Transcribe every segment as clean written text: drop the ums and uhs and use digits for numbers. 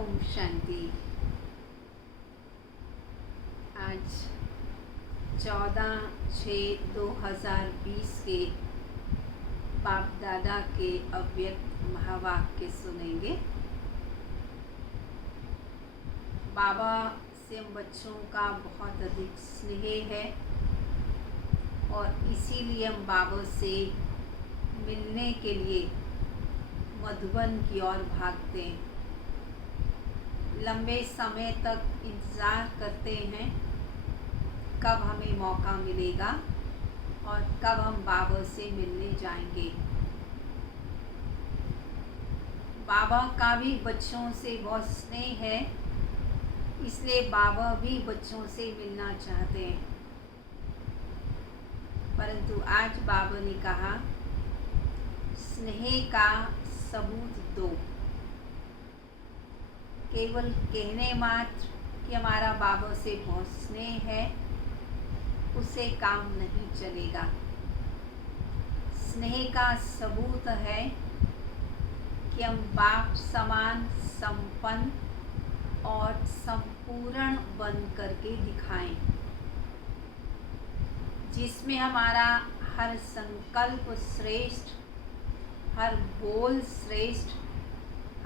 ओम शांति। आज 14/6/2020 के बाप दादा के अव्यक्त महावाक्य सुनेंगे। बाबा से हम बच्चों का बहुत अधिक स्नेह है और इसीलिए हम बाबा से मिलने के लिए मधुबन की ओर भागते हैं। लंबे समय तक इंतज़ार करते हैं कब हमें मौका मिलेगा और कब हम बाबा से मिलने जाएंगे। बाबा का भी बच्चों से बहुत स्नेह है, इसलिए बाबा भी बच्चों से मिलना चाहते हैं। परंतु आज बाबा ने कहा स्नेह का सबूत दो। केवल कहने मात्र कि हमारा बाबा से बहुत स्नेह है, उससे काम नहीं चलेगा। स्नेह का सबूत है कि हम बाप समान संपन्न और संपूर्ण बन करके दिखाएं, जिसमें हमारा हर संकल्प श्रेष्ठ, हर बोल श्रेष्ठ,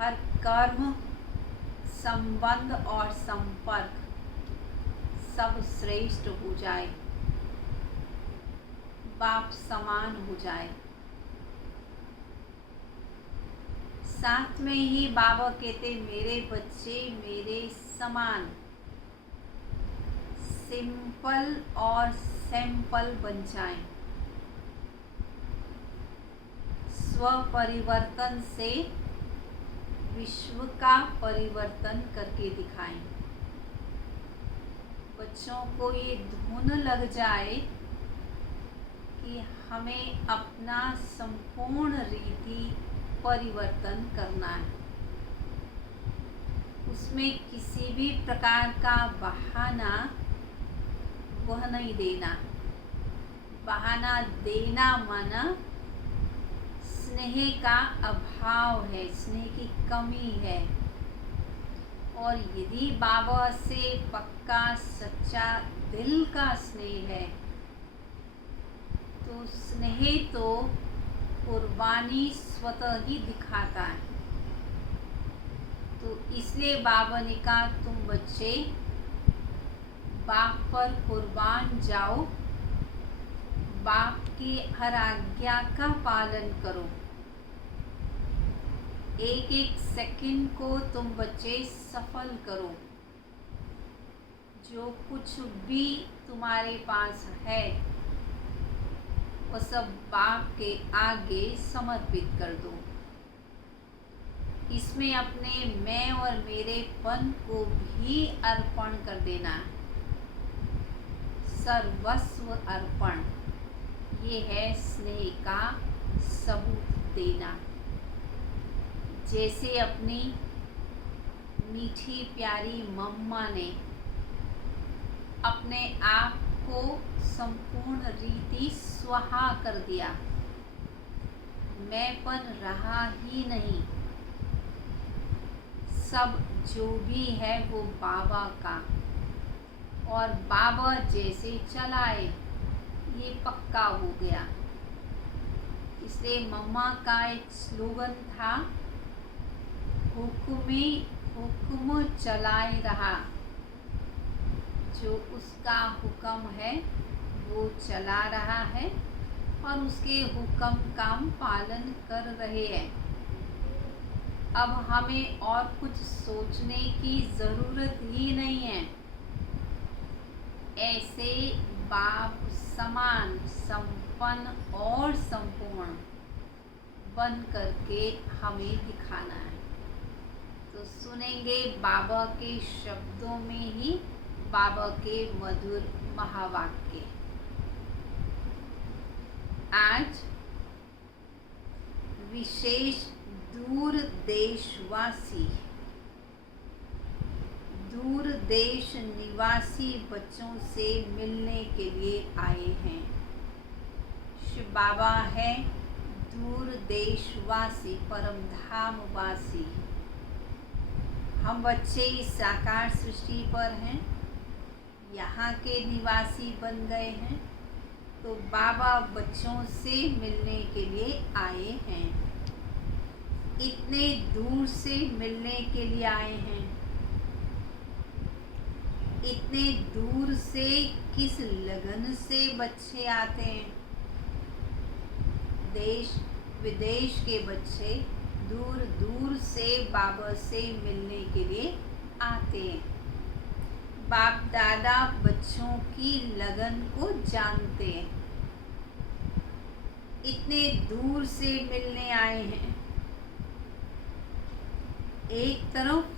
हर कर्म, संबंध और संपर्क सब श्रेष्ठ हो जाए, बाप समान हो जाए। साथ में ही बाबा कहते मेरे बच्चे मेरे समान सिंपल और सैंपल बन जाएं। स्व परिवर्तन से विश्व का परिवर्तन करके दिखाएं। बच्चों को ये धुन लग जाए कि हमें अपना संपूर्ण रीति परिवर्तन करना है, उसमें किसी भी प्रकार का बहाना वह नहीं देना। बहाना देना माना स्नेह का अभाव है, स्नेह की कमी है। और यदि बाबा से पक्का सच्चा दिल का स्नेह है तो स्नेह तो कुर्बानी स्वतः ही दिखाता है। तो इसलिए बाबा ने कहा तुम बच्चे बाप पर कुर्बान जाओ, बाप की हर आज्ञा का पालन करो। एक एक सेकंड को तुम बच्चे सफल करो। जो कुछ भी तुम्हारे पास है वो सब बाप के आगे समर्पित कर दो। इसमें अपने मैं और मेरेपन को भी अर्पण कर देना। सर्वस्व अर्पण, ये है स्नेह का सबूत देना। जैसे अपनी मीठी प्यारी मम्मा ने अपने आप को संपूर्ण रीति स्वाहा कर दिया, मैंपन रहा ही नहीं। सब जो भी है वो बाबा का, और बाबा जैसे चलाए ये पक्का हो गया। इसलिए मम्मा का एक स्लोगन था, हुक्म चलाए रहा। जो उसका हुक्म है वो चला रहा है और उसके हुक्म का हम पालन कर रहे हैं। अब हमें और कुछ सोचने की ज़रूरत ही नहीं है। ऐसे बाप समान संपन्न और संपूर्ण बन करके हमें दिखाना है। तो सुनेंगे बाबा के शब्दों में ही बाबा के मधुर महावाक्य। आज विशेष दूर देशवासी, दूर देश निवासी बच्चों से मिलने के लिए आए हैं। शिव बाबा है दूर देशवासी, परम धाम वासी। हम बच्चे इस साकार सृष्टि पर हैं, यहाँ के निवासी बन गए हैं। तो बाबा बच्चों से मिलने के लिए आए हैं। इतने दूर से मिलने के लिए आए हैं। इतने दूर से किस लगन से बच्चे आते हैं। देश विदेश के बच्चे दूर दूर से बाबा से मिलने के लिए आते हैं। बाप दादा बच्चों की लगन को जानते हैं, इतने दूर से मिलने आए हैं। एक तरफ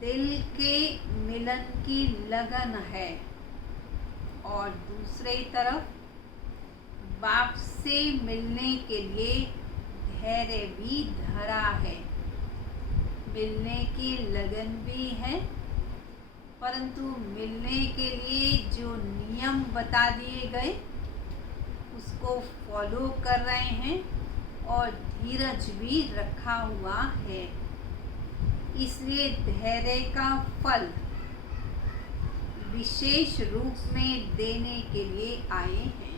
दिल के मिलन की लगन है और दूसरे तरफ बाप से मिलने के लिए धैर्य भी धरा है। मिलने की लगन भी है, परंतु मिलने के लिए जो नियम बता दिए गए उसको फॉलो कर रहे हैं और धीरज भी रखा हुआ है। इसलिए धैर्य का फल विशेष रूप में देने के लिए आए हैं।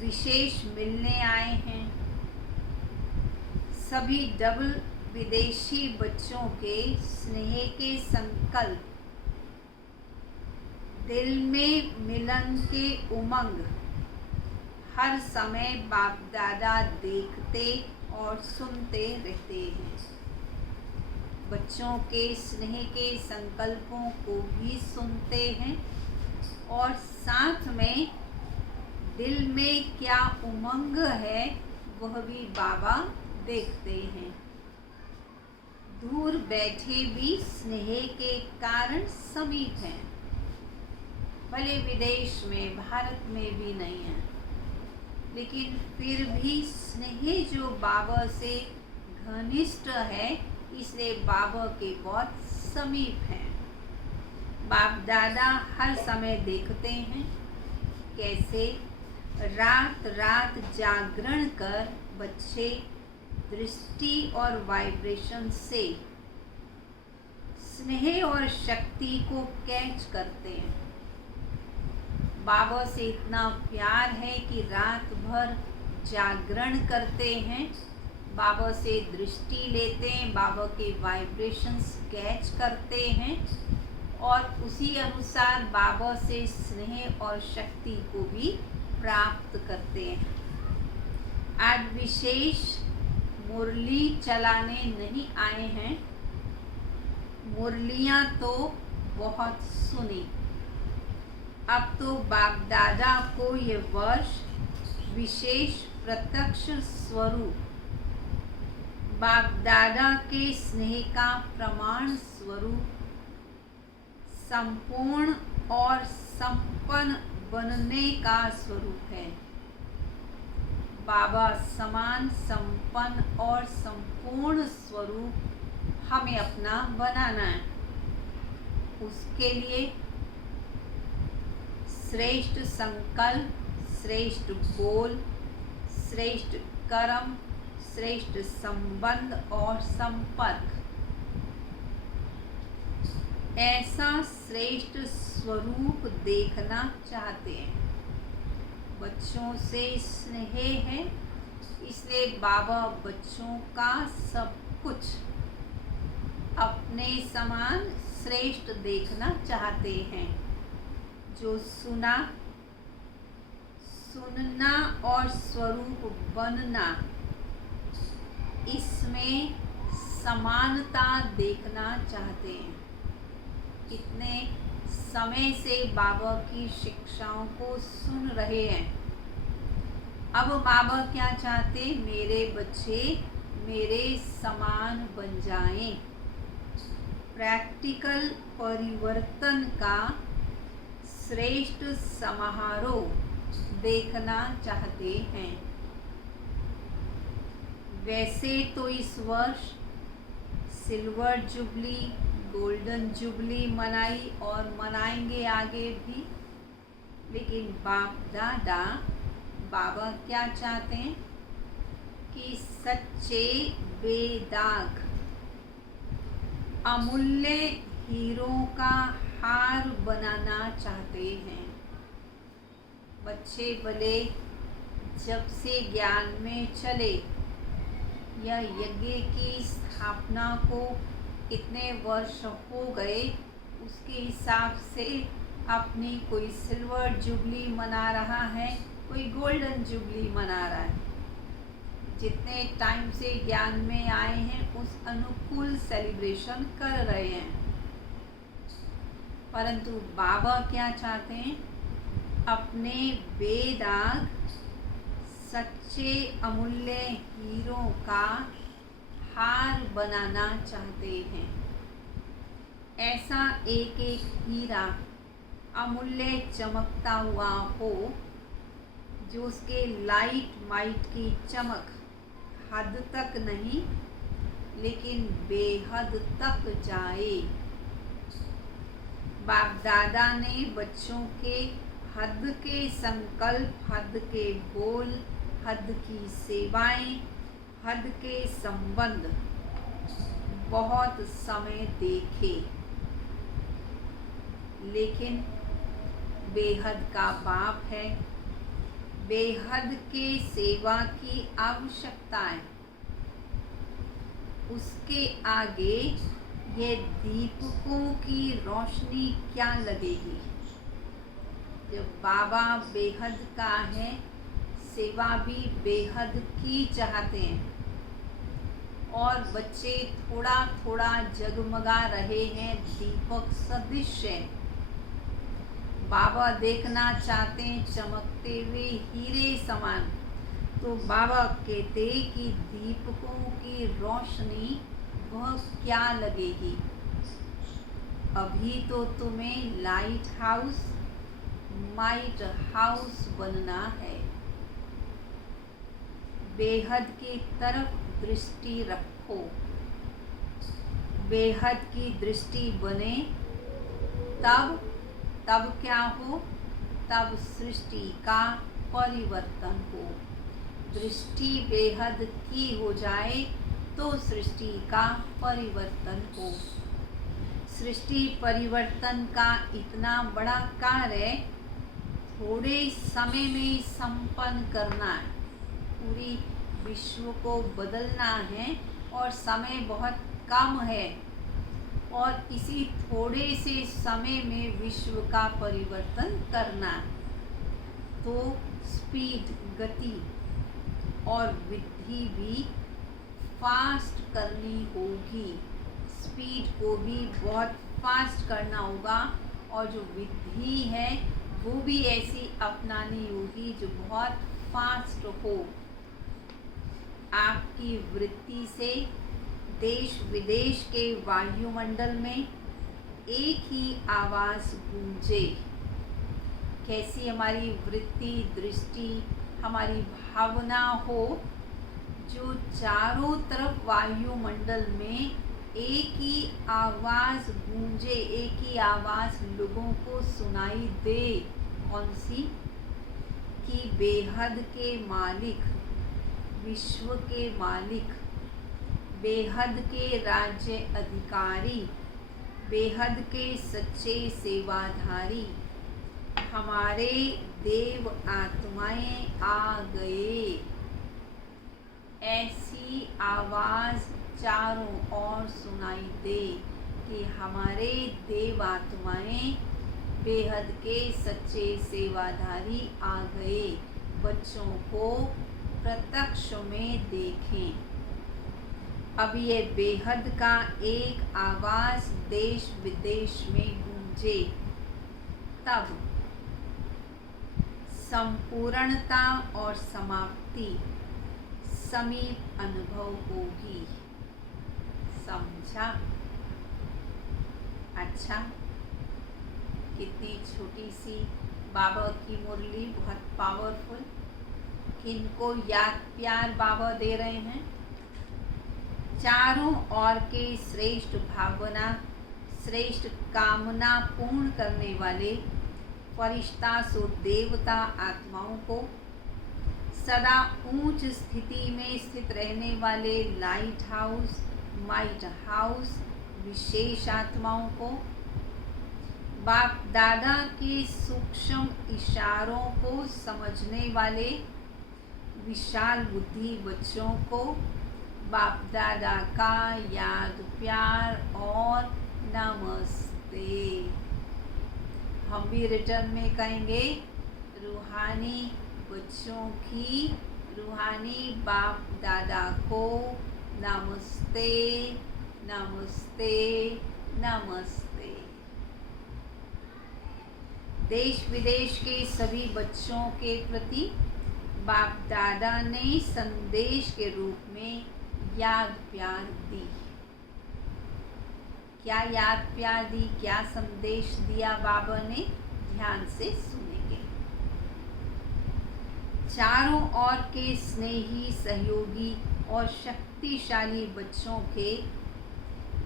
विशेष मिलने आए हैं। सभी डबल विदेशी बच्चों के स्नेह के संकल्प, दिल में मिलन के उमंग हर समय बाप दादा देखते और सुनते रहते हैं। बच्चों के स्नेह के संकल्पों को भी सुनते हैं और साथ में दिल में क्या उमंग है वह भी बाबा देखते हैं। दूर बैठे भी स्नेह के कारण समीप हैं, भले विदेश में, भारत में भी नहीं है, लेकिन फिर भी स्नेह जो बाबा से घनिष्ठ है, इसलिए बाबा के बहुत समीप हैं। बाप दादा हर समय देखते हैं कैसे रात रात जागरण कर बच्चे दृष्टि और वाइब्रेशन से स्नेह और शक्ति को कैच करते हैं। बाबा से इतना प्यार है कि रात भर जागरण करते हैं, बाबा से दृष्टि लेते हैं, बाबा के वाइब्रेशंस कैच करते हैं और उसी अनुसार बाबा से स्नेह और शक्ति को भी प्राप्त करते हैं। आज विशेष मुरली चलाने नहीं आए हैं, मुरलियाँ तो बहुत सुनी। अब तो बाप दादा को ये वर्ष विशेष प्रत्यक्ष स्वरूप, बाप दादा के स्नेह का प्रमाण स्वरूप संपूर्ण और संपन्न बनने का स्वरूप है। बाबा समान संपन्न और संपूर्ण स्वरूप हमें अपना बनाना है। उसके लिए श्रेष्ठ संकल्प, श्रेष्ठ बोल, श्रेष्ठ कर्म, श्रेष्ठ संबंध और संपर्क, ऐसा श्रेष्ठ स्वरूप देखना चाहते हैं। बच्चों से स्नेह है, इसलिए बाबा बच्चों का सब कुछ अपने समान श्रेष्ठ देखना चाहते हैं। जो सुना, सुनना और स्वरूप बनना, इसमें समानता देखना चाहते हैं। कितने समय से बाबा की शिक्षाओं को सुन रहे हैं। अब बाबा क्या चाहते? मेरे बच्चे मेरे समान बन जाएं। प्रैक्टिकल परिवर्तन का श्रेष्ठ समारोह देखना चाहते हैं। वैसे तो इस वर्ष सिल्वर जुबली, गोल्डन जुबली मनाई और मनाएंगे आगे भी, लेकिन बाप दादा बाबा क्या चाहते हैं कि सच्चे बेदाग अमूल्य हीरों का हार बनाना चाहते हैं। बच्चे भले जब से ज्ञान में चले, यह यज्ञ की स्थापना को कितने वर्ष हो गए, उसके हिसाब से अपनी कोई सिल्वर जुबली मना रहा है, कोई गोल्डन जुबली मना रहा है। जितने टाइम से ज्ञान में आए हैं उस अनुकूल सेलिब्रेशन कर रहे हैं। परंतु बाबा क्या चाहते हैं? अपने बेदाग सच्चे अमूल्य हीरों का हार बनाना चाहते हैं। ऐसा एक एक हीरा अमूल्य चमकता हुआ हो, जो उसके लाइट माइट की चमक हद तक नहीं लेकिन बेहद तक जाए। बाप दादा ने बच्चों के हद के संकल्प, हद के बोल, हद की सेवाएं, हद के संबंध बहुत समय देखे, लेकिन बेहद का बाप है, बेहद के सेवा की आवश्यकता है। उसके आगे ये दीपकों की रोशनी क्या लगेगी? जब बाबा बेहद का है, सेवा भी बेहद की चाहते हैं और बच्चे थोड़ा थोड़ा जगमगा रहे हैं, दीपक सदृश है। बाबा देखना चाहते हैं चमकते हुए हीरे समान, तो बाबा कहते कि दीपकों की रोशनी वह क्या लगेगी? अभी तो तुम्हें लाइट हाउस माइट हाउस बनना है। बेहद की तरफ दृष्टि रखो। बेहद की दृष्टि बने तब क्या हो? तब सृष्टि का परिवर्तन हो। दृष्टि बेहद की हो जाए तो सृष्टि का परिवर्तन हो। सृष्टि परिवर्तन का इतना बड़ा कार्य थोड़े समय में संपन्न करना है। पूरी विश्व को बदलना है और समय बहुत कम है, और इसी थोड़े से समय में विश्व का परिवर्तन करना है। तो स्पीड, गति और वृद्धि भी फास्ट करनी होगी। स्पीड को भी बहुत फास्ट करना होगा, और जो वृद्धि है वो भी ऐसी अपनानी होगी जो बहुत फास्ट हो। आपकी वृत्ति से देश विदेश के वायुमंडल में एक ही आवाज़ गूंजे। कैसी हमारी वृत्ति, दृष्टि, हमारी भावना हो, जो चारों तरफ वायुमंडल में एक ही आवाज़ गूंजे, एक ही आवाज़ लोगों को सुनाई दे। कौन सी? कि बेहद के मालिक, विश्व के मालिक, बेहद के राज्य अधिकारी, बेहद के सच्चे सेवाधारी, हमारे देव आत्माएं आ गए। ऐसी आवाज़ चारों ओर सुनाई दे कि हमारे देव आत्माएं, बेहद के सच्चे सेवाधारी आ गए। बच्चों को प्रत्यक्ष में देखें। अब ये बेहद का एक आवाज़ देश विदेश में गूंजे, तब संपूर्णता और समाप्ति समीप अनुभव होगी। समझा? अच्छा, कितनी छोटी सी बाबा की मुरली, बहुत पावरफुल। किनको याद प्यार बाबा दे रहे हैं? चारों ओर के श्रेष्ठ भावना, श्रेष्ठ कामना पूर्ण करने वाले फरिश्ता सो देवता आत्माओं को, सदा ऊंच स्थिति में स्थित रहने वाले लाइट हाउस माइट हाउस विशेष आत्माओं को, बाप दादा के सूक्ष्म इशारों को समझने वाले विशाल बुद्धि बच्चों को बाप दादा का याद प्यार और नमस्ते। हम भी रिटर्न में कहेंगे, रूहानी बच्चों की, रूहानी बाप दादा को नमस्ते, नमस्ते, नमस्ते। देश विदेश के सभी बच्चों के प्रति बाप दादा ने संदेश के रूप में याद प्यार दी। क्या याद प्यार दी, क्या संदेश दिया बाबा ने? ध्यान से सुनेंगे। चारों ओर के स्नेही, सहयोगी और शक्तिशाली बच्चों के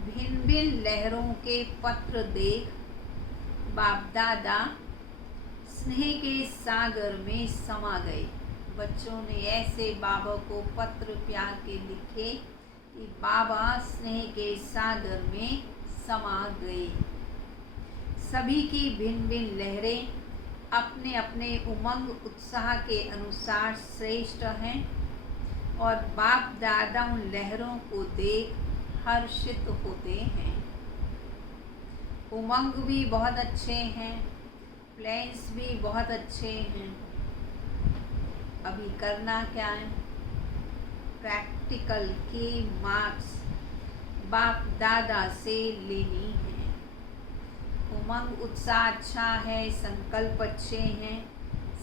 भिन्न भिन्न लहरों के पत्र देख बाप दादा स्नेह के सागर में समा गए। बच्चों ने ऐसे बाबा को पत्र प्यार के लिखे कि बाबा स्नेह के सागर में समा गए। सभी की भिन्न भिन्न लहरें अपने अपने उमंग उत्साह के अनुसार श्रेष्ठ हैं, और बाप दादा उन लहरों को देख हर्षित होते हैं। उमंग भी बहुत अच्छे हैं, प्लान्स भी बहुत अच्छे हैं। अभी करना क्या है? प्रैक्टिकल के मार्क्स बाप दादा से लेनी है। उमंग उत्साह अच्छा है, संकल्प अच्छे हैं।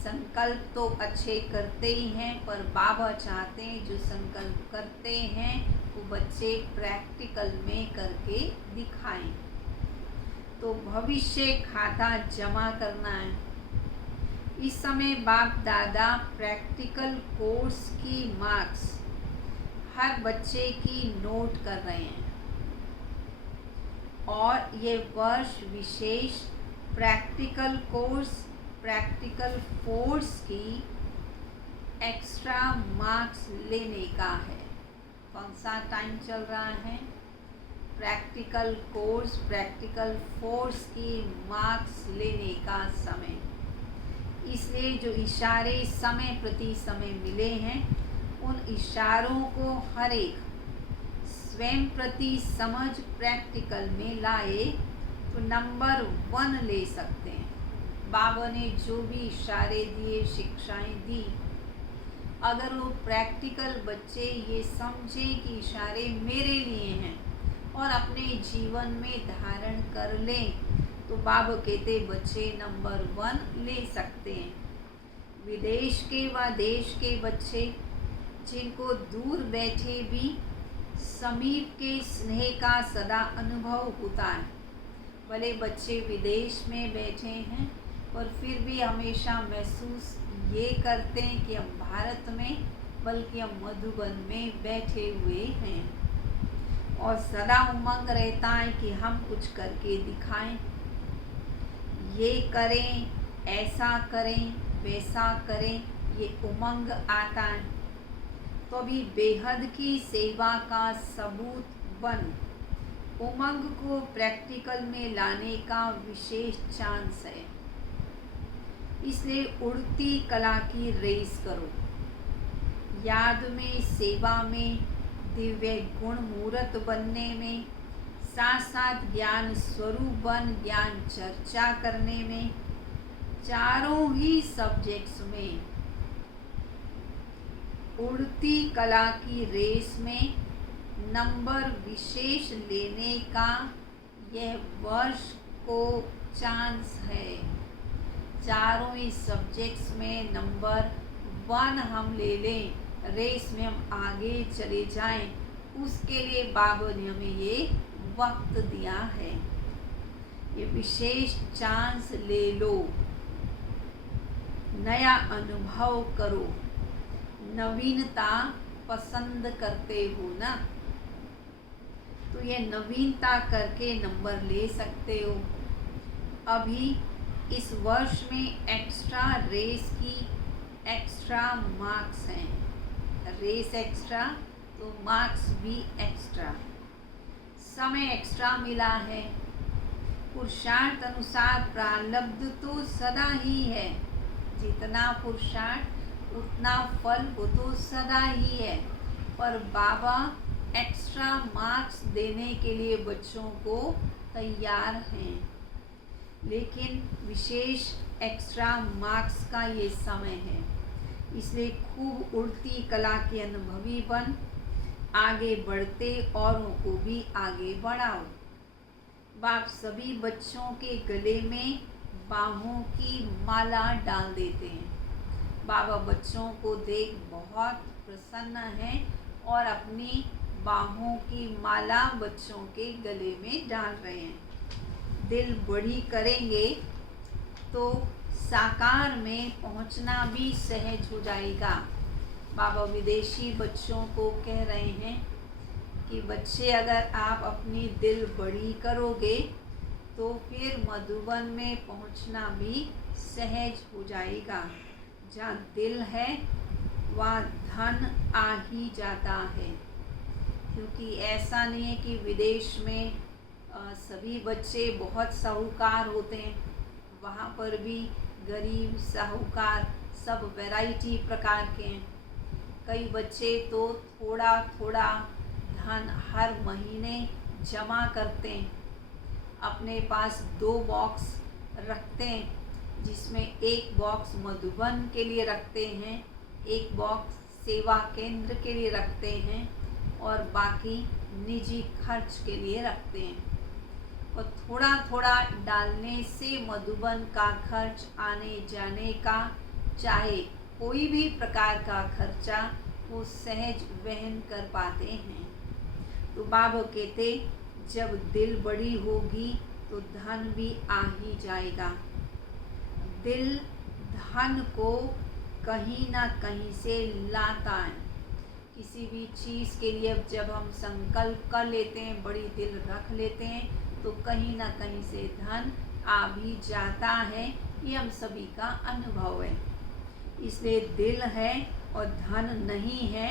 संकल्प तो अच्छे करते ही हैं, पर बाबा चाहते हैं जो संकल्प करते हैं वो बच्चे प्रैक्टिकल में करके दिखाएं। तो भविष्य खाता जमा करना है। इस समय बाप दादा प्रैक्टिकल कोर्स की मार्क्स हर बच्चे की नोट कर रहे हैं और ये वर्ष विशेष प्रैक्टिकल कोर्स प्रैक्टिकल फोर्स की एक्स्ट्रा मार्क्स लेने का है। कौन सा टाइम चल रहा है? प्रैक्टिकल कोर्स प्रैक्टिकल फोर्स की मार्क्स लेने का समय। इसलिए जो इशारे समय प्रति समय मिले हैं उन इशारों को हर एक स्वयं प्रति समझ प्रैक्टिकल में लाए तो नंबर 1 ले सकते हैं। बाबा ने जो भी इशारे दिए शिक्षाएं दी, अगर वो प्रैक्टिकल बच्चे ये समझे कि इशारे मेरे लिए हैं और अपने जीवन में धारण कर लें तो बाबा कहते बच्चे नंबर 1 ले सकते हैं। विदेश के व देश के बच्चे जिनको दूर बैठे भी समीप के स्नेह का सदा अनुभव होता है, भले बच्चे विदेश में बैठे हैं और फिर भी हमेशा महसूस ये करते हैं कि हम भारत में बल्कि हम मधुबन में बैठे हुए हैं और सदा उमंग रहता है कि हम कुछ करके दिखाएं, ये करें, ऐसा करें, वैसा करें, ये उमंग आता है। तो अभी बेहद की सेवा का सबूत बन उमंग को प्रैक्टिकल में लाने का विशेष चांस है। इसलिए उड़ती कला की रेस करो, याद में सेवा में दिव्य गुण मूर्त बनने में, साथ साथ ज्ञान स्वरूप बन ज्ञान चर्चा करने में, चारों ही सब्जेक्ट्स में उड़ती कला की रेस में नंबर विशेष लेने का यह वर्ष को चांस है। चारों ही सब्जेक्ट्स में नंबर 1 हम ले लें, रेस में हम आगे चले जाएं, उसके लिए बाबा ने हमें ये वक्त दिया है। ये विशेष चांस ले लो, नया अनुभव करो। नवीनता पसंद करते हो ना, तो ये नवीनता करके नंबर ले सकते हो। अभी इस वर्ष में एक्स्ट्रा रेस की एक्स्ट्रा मार्क्स हैं। रेस एक्स्ट्रा तो मार्क्स भी एक्स्ट्रा, समय एक्स्ट्रा मिला है। पुरुषार्थ अनुसार प्रारब्ध तो सदा ही है, जितना पुरुषार्थ उतना फल वो तो सदा ही है, पर बाबा एक्स्ट्रा मार्क्स देने के लिए बच्चों को तैयार हैं। लेकिन विशेष एक्स्ट्रा मार्क्स का ये समय है, इसलिए खूब उड़ती कला के अनुभवी बन आगे बढ़ते औरों को भी आगे बढ़ाओ। बाप सभी बच्चों के गले में बाहों की माला डाल देते हैं। बाबा बच्चों को देख बहुत प्रसन्न हैं और अपनी बाहों की माला बच्चों के गले में डाल रहे हैं। दिल बड़ी करेंगे तो साकार में पहुंचना भी सहज हो जाएगा। बाबा विदेशी बच्चों को कह रहे हैं कि बच्चे अगर आप अपनी दिल बड़ी करोगे तो फिर मधुबन में पहुंचना भी सहज हो जाएगा। जहाँ दिल है वहाँ धन आ ही जाता है, क्योंकि ऐसा नहीं है कि विदेश में सभी बच्चे बहुत साहूकार होते हैं। वहाँ पर भी गरीब साहूकार सब वैरायटी प्रकार के हैं। कई बच्चे तो थोड़ा थोड़ा धन हर महीने जमा करते हैं, अपने पास 2 बॉक्स रखते हैं, जिसमें एक बॉक्स मधुबन के लिए रखते हैं, एक बॉक्स सेवा केंद्र के लिए रखते हैं और बाकी निजी खर्च के लिए रखते हैं। और थोड़ा थोड़ा डालने से मधुबन का खर्च आने जाने का, चाहे कोई भी प्रकार का खर्चा, वो सहज वहन कर पाते हैं। तो बाबा कहते जब दिल बड़ी होगी तो धन भी आ ही जाएगा। दिल धन को कहीं ना कहीं से लाता है। किसी भी चीज़ के लिए जब हम संकल्प कर लेते हैं, बड़ी दिल रख लेते हैं, तो कहीं ना कहीं से धन आ भी जाता है। ये हम सभी का अनुभव है। इसलिए दिल है और धन नहीं है,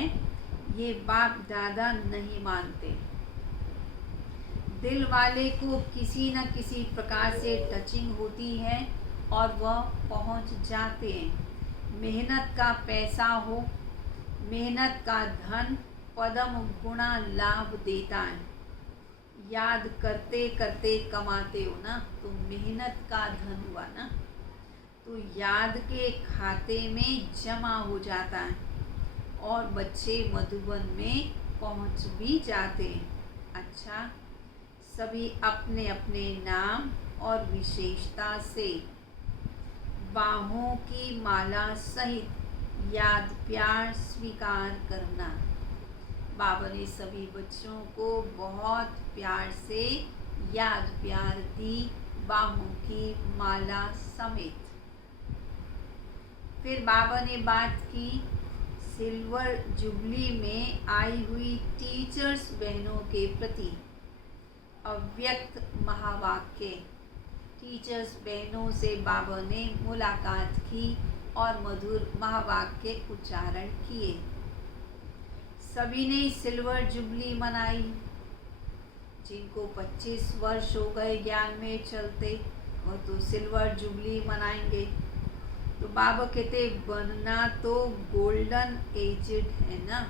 ये बाप दादा नहीं मानते। दिल वाले को किसी न किसी प्रकार से टचिंग होती है और वह पहुंच जाते हैं। मेहनत का पैसा हो, मेहनत का धन पदम गुणा लाभ देता है। याद करते करते कमाते हो ना, तो मेहनत का धन हुआ ना, तो याद के खाते में जमा हो जाता है और बच्चे मधुबन में पहुंच भी जाते हैं। अच्छा, सभी अपने अपने नाम और विशेषता से बाहों की माला सहित याद प्यार स्वीकार करना। बाबा ने सभी बच्चों को बहुत प्यार से याद प्यार दी, बाहों की माला समेत। फिर बाबा ने बात की सिल्वर जुबली में आई हुई टीचर्स बहनों के प्रति अव्यक्त महावाक्य। टीचर्स बहनों से बाबा ने मुलाकात की और मधुर महावाक्य उच्चारण किए। सभी ने सिल्वर जुबली मनाई। जिनको 25 वर्ष हो गए ज्ञान में चलते, वो तो सिल्वर जुबली मनाएंगे। तो बाबा कहते बनना तो गोल्डन एजेड है ना,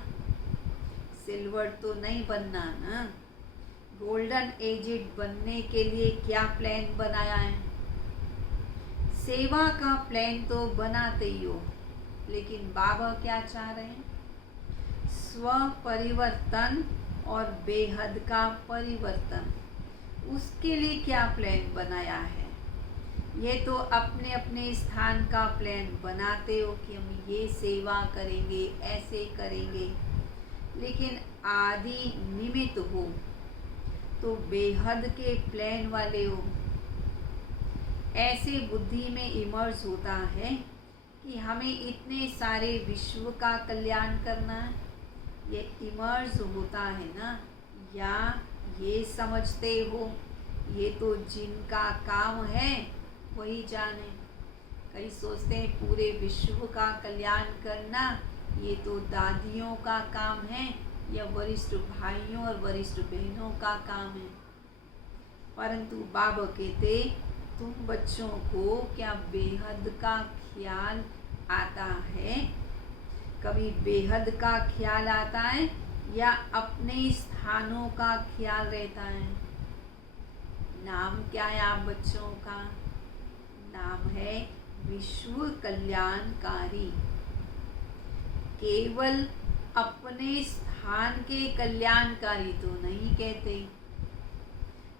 सिल्वर तो नहीं बनना ना। गोल्डन एजेड बनने के लिए क्या प्लान बनाया है? सेवा का प्लान तो बनाते ही हो, लेकिन बाबा क्या चाह रहे हैं? स्व परिवर्तन और बेहद का परिवर्तन। उसके लिए क्या प्लान बनाया है? ये तो अपने अपने स्थान का प्लान बनाते हो कि हम ये सेवा करेंगे, ऐसे करेंगे, लेकिन आदि निमित्त हो तो बेहद के प्लान वाले हो। ऐसे बुद्धि में इमर्ज होता है कि हमें इतने सारे विश्व का कल्याण करना है। ये इमर्ज होता है ना, या ये समझते हो ये तो जिनका काम है वही जाने। कई सोचते हैं पूरे विश्व का कल्याण करना ये तो दादियों का काम है या वरिष्ठ भाइयों और वरिष्ठ बहनों का काम है। परंतु बाबा कहते तुम बच्चों को क्या बेहद का ख्याल आता है? कभी बेहद का ख्याल आता है या अपने स्थानों का ख्याल रहता है? नाम क्या है आप बच्चों का? नाम है विश्व कल्याणकारी। केवल अपने स्थान के कल्याणकारी तो नहीं कहते,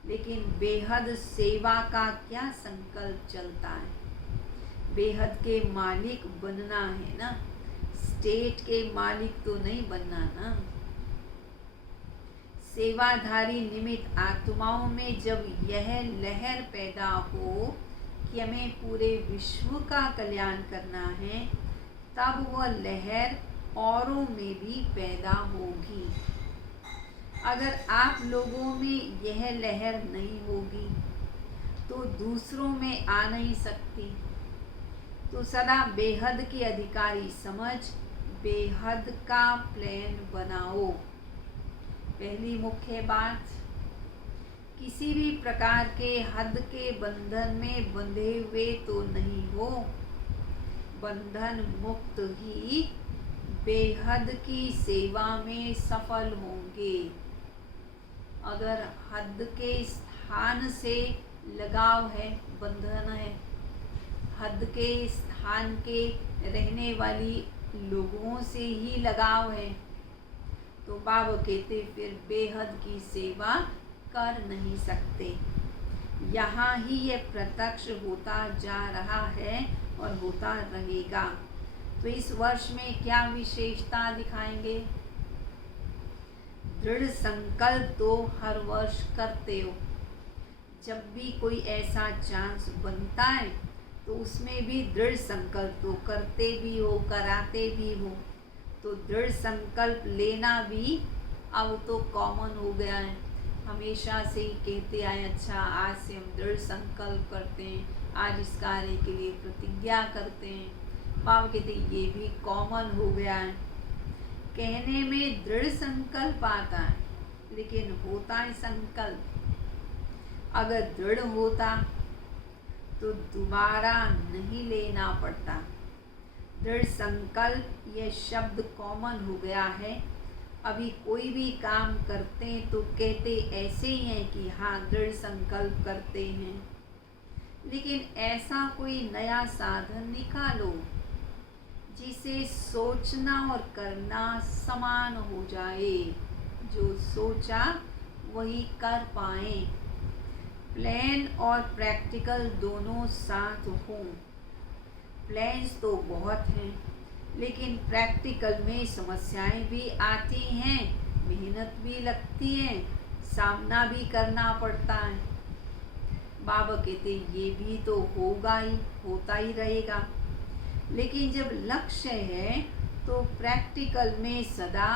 लेकिन बेहद सेवा का क्या संकल्प चलता है? बेहद के मालिक बनना है ना, स्टेट के मालिक तो नहीं बनना ना। सेवाधारी निमित्त आत्माओं में जब यह लहर पैदा हो कि हमें पूरे विश्व का कल्याण करना है, तब वह लहर औरों में भी पैदा होगी। अगर आप लोगों में यह लहर नहीं होगी तो दूसरों में आ नहीं सकती। तो सदा बेहद के अधिकारी समझ बेहद का प्लान बनाओ। पहली मुख्य बात, किसी भी प्रकार के हद के बंधन में बंधे हुए तो नहीं हो। बंधन मुक्त ही बेहद की सेवा में सफल होंगे। अगर हद के स्थान से लगाव है, बंधन है, हद के स्थान के रहने वाली लोगों से ही लगाव है, तो बाबा कहते फिर बेहद की सेवा कर नहीं सकते। यहाँ ही यह प्रत्यक्ष होता जा रहा है और होता रहेगा। तो इस वर्ष में क्या विशेषता दिखाएंगे? दृढ़ संकल्प तो हर वर्ष करते हो। जब भी कोई ऐसा चांस बनता है तो उसमें भी दृढ़ संकल्प तो करते भी हो, कराते भी हो। तो दृढ़ संकल्प लेना भी अब तो कॉमन हो गया है। हमेशा से ही कहते आए, अच्छा आज से हम दृढ़ संकल्प करते हैं, आज इस कार्य के लिए प्रतिज्ञा करते हैं। बाबा कहते ये भी कॉमन हो गया है। कहने में दृढ़ संकल्प आता है, लेकिन होता है संकल्प। अगर दृढ़ होता तो दोबारा नहीं लेना पड़ता। दृढ़ संकल्प यह शब्द कॉमन हो गया है। अभी कोई भी काम करते हैं तो कहते ऐसे ही हैं कि हाँ दृढ़ संकल्प करते हैं, लेकिन ऐसा कोई नया साधन निकालो जिसे सोचना और करना समान हो जाए। जो सोचा वही कर पाए। प्लान और प्रैक्टिकल दोनों साथ हों। प्लान्स तो बहुत हैं, लेकिन प्रैक्टिकल में समस्याएं भी आती हैं, मेहनत भी लगती है, सामना भी करना पड़ता है। बाबा कहते ये भी तो होगा ही, होता ही रहेगा। लेकिन जब लक्ष्य है तो प्रैक्टिकल में सदा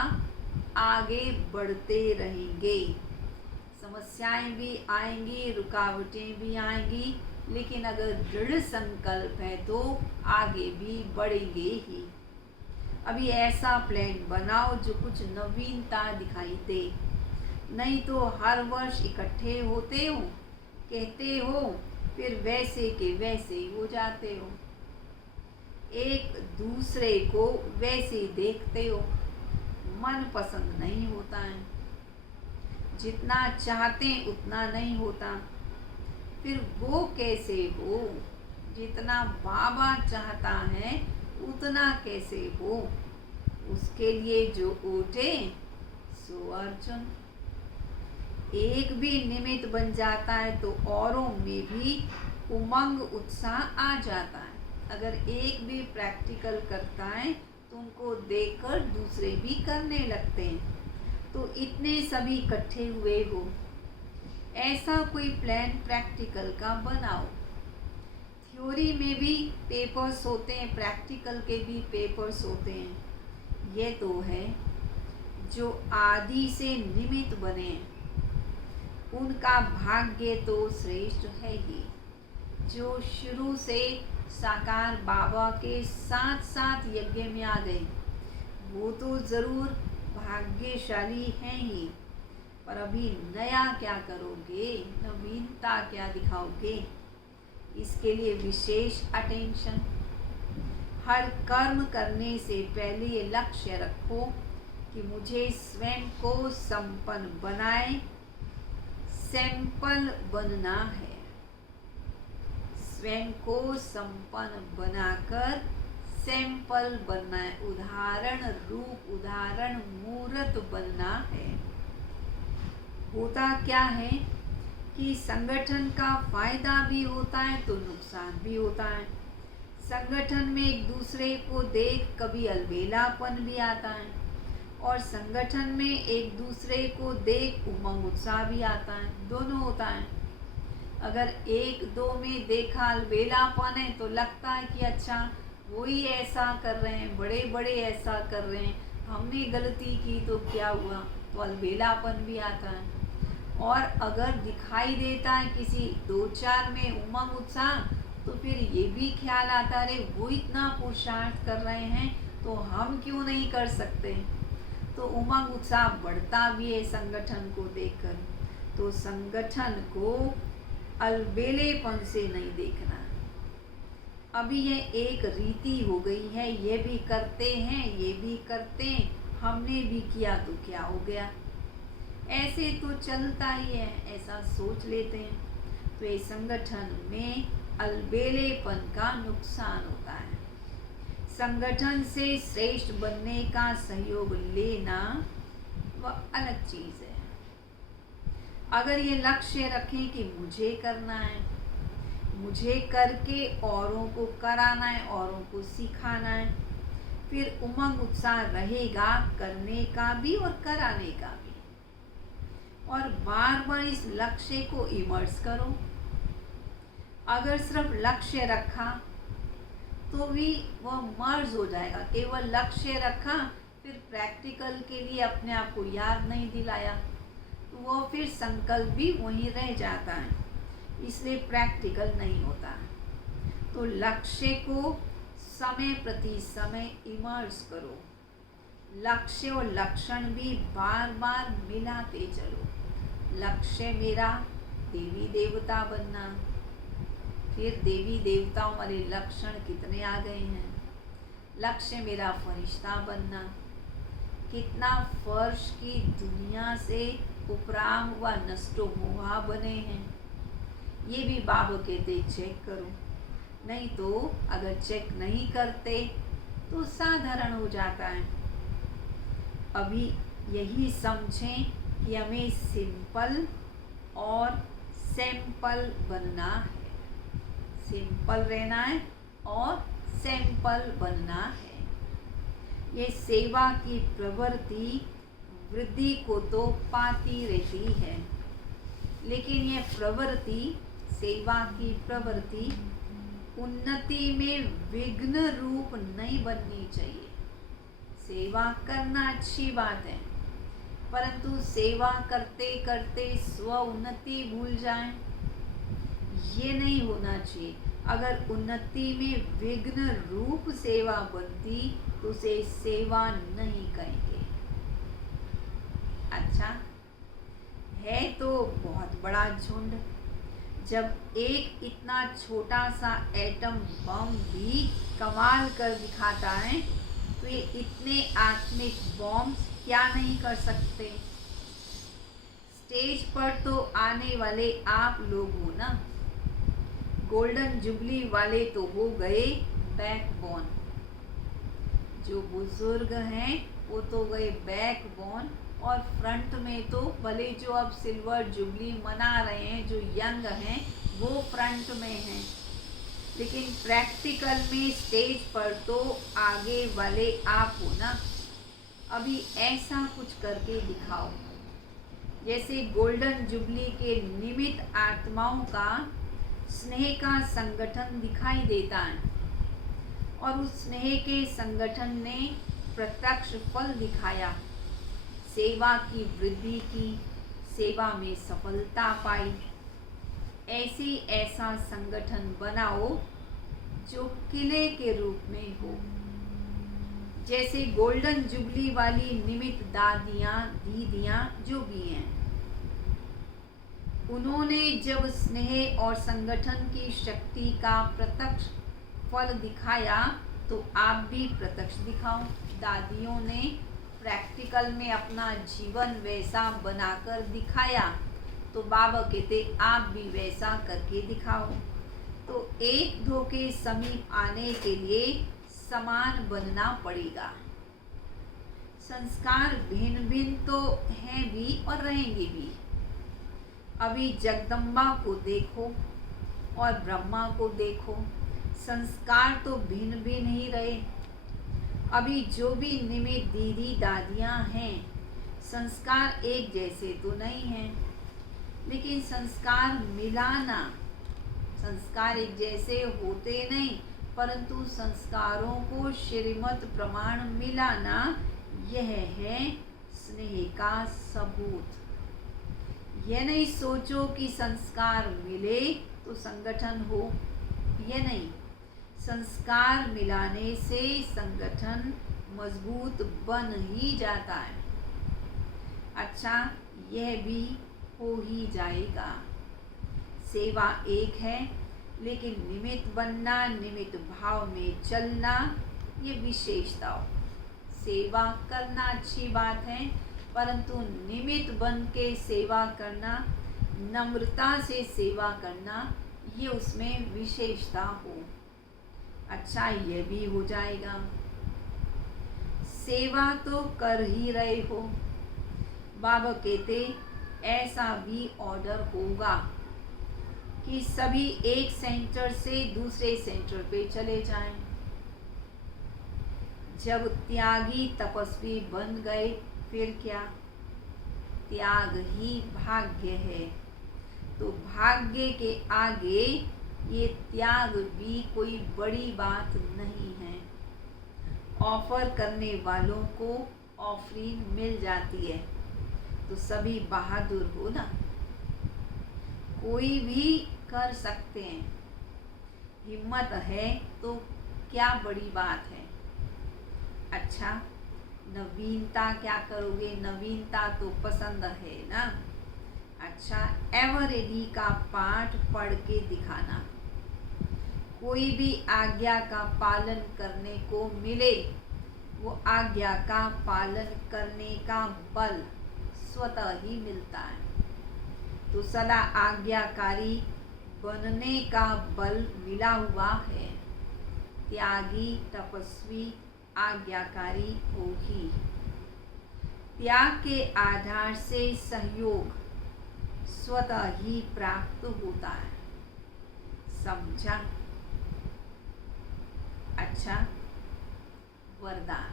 आगे बढ़ते रहेंगे। समस्याएं भी आएंगी, रुकावटें भी आएंगी, लेकिन अगर दृढ़ संकल्प है तो आगे भी बढ़ेंगे ही। अभी ऐसा प्लान बनाओ जो कुछ नवीनता दिखाई दे। नहीं तो हर वर्ष इकट्ठे होते हो, कहते हो, फिर वैसे के वैसे ही हो जाते हो। एक दूसरे को वैसे देखते हो, मन पसंद नहीं होता है। जितना चाहते उतना नहीं होता। फिर वो कैसे हो? जितना बाबा चाहता है उतना कैसे हो? उसके लिए जो उठे सो अर्जुन। एक भी निमित्त बन जाता है तो औरों में भी उमंग उत्साह आ जाता है। अगर एक भी प्रैक्टिकल करता है तो उनको देखकर दूसरे भी करने लगते हैं। तो इतने सभी इकट्ठे हुए हो, ऐसा कोई प्लान प्रैक्टिकल का बनाओ। थ्योरी में भी पेपर्स होते हैं, प्रैक्टिकल के भी पेपर्स होते हैं। ये तो है जो आदि से निमित्त बने, उनका भाग्य तो श्रेष्ठ है ही। जो शुरू से साकार बाबा के साथ साथ यज्ञ में आ गए, वो तो ज़रूर भाग्यशाली हैं ही। पर अभी नया क्या करोगे, नवीनता क्या दिखाओगे? इसके लिए विशेष अटेंशन। हर कर्म करने से पहले ये लक्ष्य रखो कि मुझे स्वयं को संपन्न बनाए, सैंपल बनना है। स्वयं को संपन्न बनाकर सैंपल बनना है, उदाहरण रूप, उदाहरण मूर्त बनना है। होता क्या है कि संगठन का फायदा भी होता है तो नुकसान भी होता है। संगठन में एक दूसरे को देख कभी अलबेलापन भी आता है, और संगठन में एक दूसरे को देख उमंग उत्साह भी आता है, दोनों होता है। अगर एक दो में देखा अलबेलापन है तो लगता है कि अच्छा वही ऐसा कर रहे हैं, बड़े बड़े ऐसा कर रहे हैं, हमने गलती की तो क्या हुआ, तो अलबेलापन भी आता है। और अगर दिखाई देता है किसी दो चार में उमंग उत्साह, तो फिर ये भी ख्याल आता है अरे वो इतना पुरुषार्थ कर रहे हैं तो हम क्यों नहीं कर सकते। तो उमंग उत्साह बढ़ता भी है संगठन को देखकर। तो संगठन को अलबेलेपन से नहीं देखना। अभी ये एक रीति हो गई है, ये भी करते हैं, ये भी करते हैं, हमने भी किया तो क्या हो गया, ऐसे तो चलता ही है, ऐसा सोच लेते हैं। तो ये संगठन में अलबेलेपन का नुकसान होता है। संगठन से श्रेष्ठ बनने का सहयोग लेना वह अलग चीज़ है। अगर ये लक्ष्य रखें कि मुझे करना है, मुझे करके औरों को कराना है, औरों को सिखाना है, फिर उमंग उत्साह रहेगा करने का भी और कराने का भी। और बार बार इस लक्ष्य को इमर्स करो। अगर सिर्फ लक्ष्य रखा तो भी वह मर्ज हो जाएगा। केवल लक्ष्य रखा, फिर प्रैक्टिकल के लिए अपने आप को याद नहीं दिलाया, तो वह फिर संकल्प भी वहीं रह जाता है, इसलिए प्रैक्टिकल नहीं होता। तो लक्ष्य को समय प्रति समय इमर्स करो। लक्ष्य और लक्षण भी बार बार मिलाते चलो। लक्ष्य मेरा देवी देवता बनना, फिर देवी देवताओं वाले लक्षण कितने आ गए हैं। लक्ष्य मेरा फरिश्ता बनना, कितना फर्श की दुनिया से उपराम हुआ नष्टो हुआ बने हैं। ये भी बाबा कहते चेक करो, नहीं तो अगर चेक नहीं करते तो साधारण हो जाता है। अभी यही समझें कि हमें सिंपल और सैंपल बनना है। सिंपल रहना है और सैंपल बनना है। ये सेवा की प्रवृत्ति वृद्धि को तो पाती रहती है, लेकिन ये प्रवृत्ति, सेवा की प्रवृत्ति उन्नति में विघ्न रूप नहीं बननी चाहिए। सेवा करना अच्छी बात है, परंतु सेवा करते करते स्व उन्नति भूल जाएं, ये नहीं होना चाहिए। अगर उन्नति में विघ्न रूप सेवा बनती तो उसे सेवा नहीं कहेंगे। अच्छा है तो बहुत बड़ा झुंड। जब एक इतना छोटा सा एटम बम भी कमाल कर दिखाता है, तो ये इतने आत्मिक बॉम्ब्स क्या नहीं कर सकते। स्टेज पर तो आने वाले आप लोग हो ना। गोल्डन जुबली वाले तो हो गए बैकबोन। जो बुजुर्ग हैं वो तो गए बैकबोन, और फ्रंट में तो भले जो अब सिल्वर जुबली मना रहे हैं, जो यंग हैं वो फ्रंट में हैं, लेकिन प्रैक्टिकल में स्टेज पर तो आगे वाले आप हो ना। अभी ऐसा कुछ करके दिखाओ जैसे गोल्डन जुबली के निमित्त आत्माओं का स्नेह का संगठन दिखाई देता है, और उस स्नेह के संगठन ने प्रत्यक्ष फल दिखाया, सेवा की वृद्धि की, सेवा में सफलता पाई। ऐसा संगठन बनाओ जो किले के रूप में हो। जैसे गोल्डन जुबली वाली निमित्त दादियाँ दीदियाँ जो भी हैं, उन्होंने जब स्नेह और संगठन की शक्ति का प्रत्यक्ष फल दिखाया, तो आप भी प्रत्यक्ष दिखाओ। दादियों ने प्रैक्टिकल में अपना जीवन वैसा बनाकर दिखाया, तो बाबा कहते आप भी वैसा करके दिखाओ। तो एक दो के समीप आने के लिए समान बनना पड़ेगा। संस्कार भिन्न भिन्न तो हैं भी और रहेंगे भी। अभी जगदम्बा को देखो और ब्रह्मा को देखो, संस्कार तो भिन्न भिन्न ही रहे। अभी जो भी निमित्त दीदी दादियाँ हैं, संस्कार एक जैसे तो नहीं हैं, लेकिन संस्कार मिलाना, संस्कार एक जैसे होते नहीं, परंतु संस्कारों को श्रीमत प्रमाण मिलाना, यह है स्नेह का सबूत। यह नहीं सोचो कि संस्कार मिले तो संगठन हो, यह नहीं। संस्कार मिलाने से संगठन मजबूत बन ही जाता है। अच्छा, यह भी हो ही जाएगा। सेवा एक है, लेकिन निमित्त बनना, निमित्त भाव में चलना, ये विशेषता। सेवा करना अच्छी बात है, परंतु निमित्त बन के सेवा करना, नम्रता से सेवा करना, ये उसमें विशेषता हो। अच्छा, ये भी हो जाएगा। सेवा तो कर ही रहे हो, बाबा कहते ऐसा भी ऑर्डर होगा कि सभी एक सेंटर से दूसरे सेंटर पे चले जाएं। जब त्यागी तपस्वी बन गए, फिर क्या? त्याग ही भाग्य है। तो भाग्य के आगे ये त्याग भी कोई बड़ी बात नहीं है। ऑफर करने वालों को ऑफरिंग मिल जाती है तो सभी बहादुर हो ना। कोई भी कर सकते हैं, हिम्मत है तो क्या बड़ी बात है। अच्छा, नवीनता क्या करोगे? नवीनता तो पसंद है ना। अच्छा, एवर रेडी का पाठ पढ़ के दिखाना। कोई भी आज्ञा का पालन करने को मिले, वो आज्ञा का पालन करने का बल स्वतः ही मिलता है। तो सदा आज्ञाकारी बनने का बल मिला हुआ है। त्यागी तपस्वी आज्ञाकारी हो ही। त्याग के आधार से सहयोग स्वतः ही प्राप्त होता है। समझा? अच्छा, वरदान।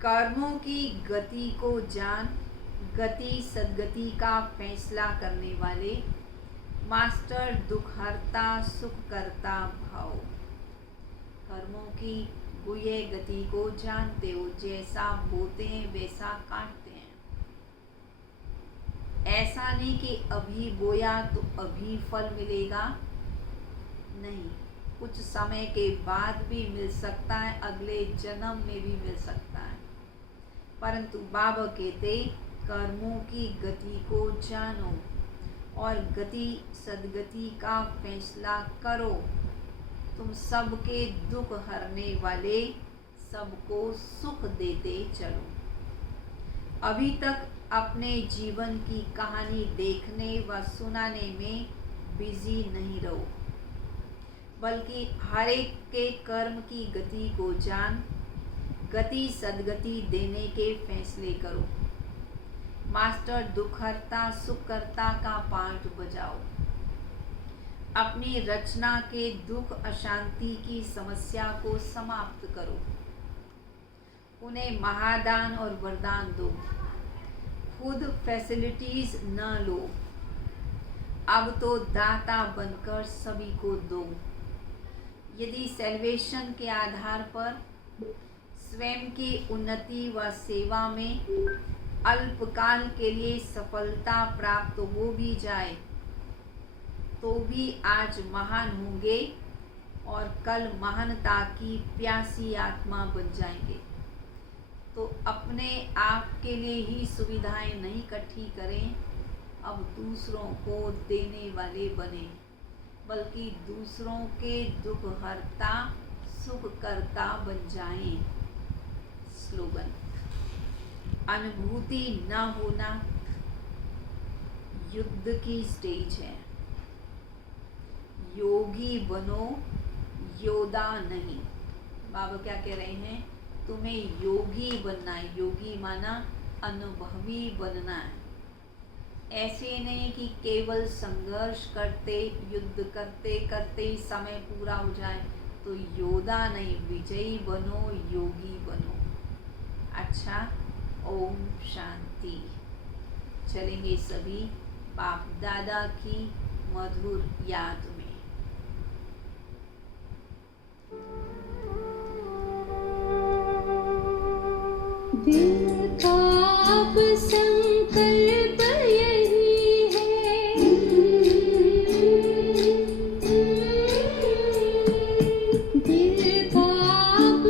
कर्मों की गति को जान, गति सद्गति का फैसला करने वाले मास्टर दुखहर्ता सुख करता भाव। कर्मों की बुरे गति को जानते हो, जैसा बोते हैं वैसा काटते हैं। ऐसा नहीं कि अभी बोया तो अभी फल मिलेगा, नहीं, कुछ समय के बाद भी मिल सकता है, अगले जन्म में भी मिल सकता है। परंतु बाबा कहते कर्मों की गति को जानो और गति सद्गति का फैसला करो। तुम सबके दुख हरने वाले, सबको सुख देते चलो। अभी तक अपने जीवन की कहानी देखने व सुनाने में बिजी नहीं रहो, बल्कि हर एक के कर्म की गति को जान, गति सद्गति देने के फैसले करो। मास्टर दुखहर्ता सुखकर्ता का पाठ बजाओ। अपनी रचना के दुख अशांति की समस्या को समाप्त करो। उन्हें महादान और वरदान दो। खुद फैसिलिटीज न लो, अब तो दाता बनकर सभी को दो। यदि सैल्वेशन के आधार पर स्वयं की उन्नति व सेवा में अल्पकाल के लिए सफलता प्राप्त हो भी जाए, तो भी आज महान होंगे और कल महानता की प्यासी आत्मा बन जाएंगे। तो अपने आप के लिए ही सुविधाएं नहीं इकट्ठी करें, अब दूसरों को देने वाले बने, बल्कि दूसरों के दुख हरता सुख करता बन जाएं। स्लोगन। अनुभूति न होना युद्ध की स्टेज है। योगी बनो, योद्धा नहीं। बाबा क्या कह रहे हैं? तुम्हें योगी बनना है। योगी माना अनुभवी बनना है। ऐसे नहीं कि केवल संघर्ष करते, युद्ध करते करते समय पूरा हो जाए, तो योद्धा नहीं, विजयी बनो, योगी बनो। अच्छा, ओम शांति। चलेंगे सभी बाप दादा की मधुर याद में। दिल का अब संकल्प यही है, दिल का अब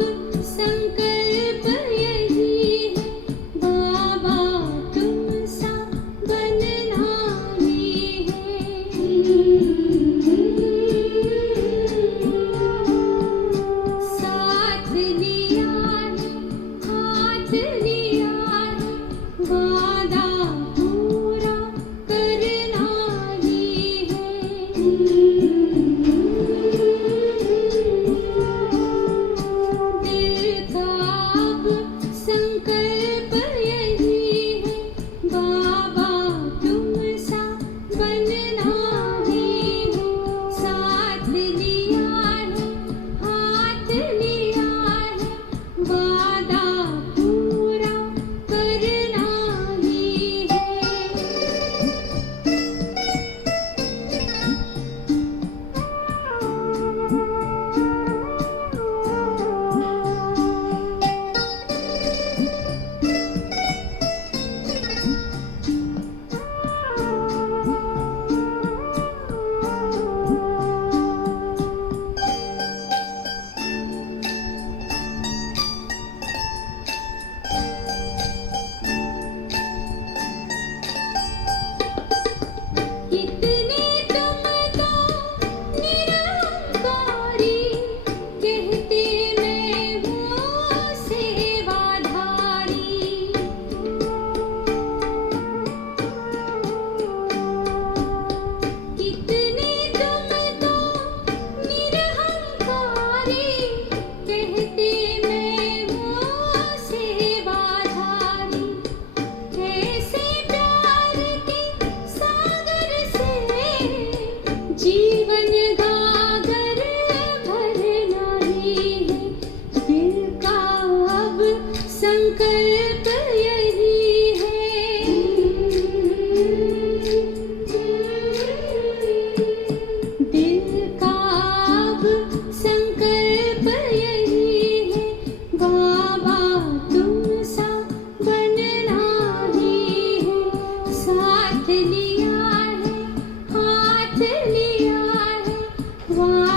संकल्प यही है, बाबा तुम सा बनना ही है। साथ लिया है, हाथ लिया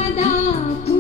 सदा